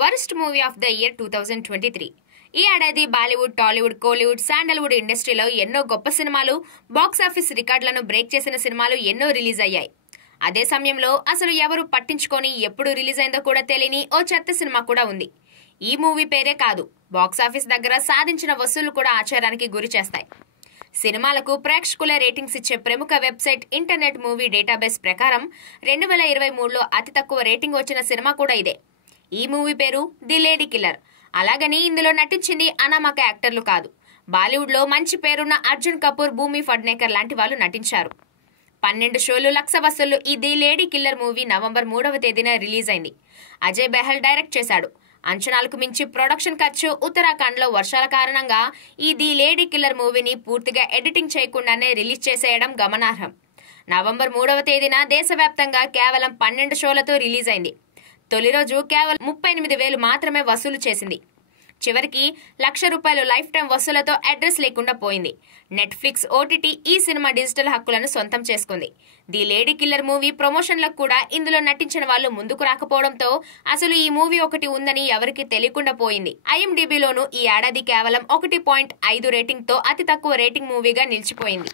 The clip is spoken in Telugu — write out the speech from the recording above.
Worst movie of the year 2023. ఈ ఏడాది బాలీవుడ్, టాలీవుడ్, కోలీవుడ్, శాండల్వుడ్ ఇండస్ట్రీలో ఎన్నో గొప్ప సినిమాలు, బాక్సాఫీస్ రికార్డులను బ్రేక్ చేసిన సినిమాలు ఎన్నో రిలీజ్ అయ్యాయి. అదే సమయంలో అసలు ఎవరు పట్టించుకొని ఎప్పుడు రిలీజ్ అయిందో కూడా తెలియని ఓ చెత్త సినిమా కూడా ఉంది. ఈ మూవీ పేరే కాదు, బాక్సాఫీస్ దగ్గర సాధించిన వసూళ్లు కూడా ఆశ్చర్యానికి గురి చేస్తాయి. సినిమాలకు ప్రేక్షకుల రేటింగ్స్ ఇచ్చే ప్రముఖ వెబ్సైట్ ఇంటర్నెట్ మూవీ డేటాబేస్ ప్రకారం 2023లో అతి తక్కువ రేటింగ్ వచ్చిన సినిమా కూడా ఇదే. ఈ మూవీ పేరు ది లేడీ కిల్లర్. అలాగని ఇందులో నటించింది అనామక యాక్టర్లు కాదు. బాలీవుడ్ లో మంచి పేరున్న అర్జున్ కపూర్, భూమి ఫడ్నేకర్ లాంటి వాళ్ళు నటించారు. 12 షోలు, లక్ష వసూళ్లు ఈ the lady killer movie November 3వ తేదీన రిలీజ్ అయింది. అజయ్ బెహల్ డైరెక్ట్ చేశాడు. అంచనాలకు మించి ప్రొడక్షన్ ఖర్చు, ఉత్తరాఖండ్ లో వర్షాల కారణంగా ఈ ది లేడీ కిల్లర్ మూవీని పూర్తిగా ఎడిటింగ్ చేయకుండానే రిలీజ్ చేసేయడం గమనార్హం. నవంబర్ 3వ తేదీన దేశవ్యాప్తంగా కేవలం 12 షోలతో రిలీజ్ అయింది. తొలి రోజు కేవలం 38,000 మాత్రమే వసూలు చేసింది. చివరికి ₹1,00,000 లైఫ్ టైం వసూలతో అడ్రస్ లేకుండా పోయింది. నెట్ఫ్లిక్స్ ఓటీటీ ఈ సినిమా డిజిటల్ హక్కులను సొంతం చేసుకుంది. ది లేడీ కిల్లర్ మూవీ ప్రమోషన్లకు కూడా ఇందులో నటించిన వాళ్ళు ముందుకు రాకపోవడంతో అసలు ఈ మూవీ ఒకటి ఉందని ఎవరికి తెలియకుండా పోయింది. IMDbలోనూ ఈ ఏడాది కేవలం 1.5 రేటింగ్ తో అతి తక్కువ రేటింగ్ మూవీగా నిలిచిపోయింది.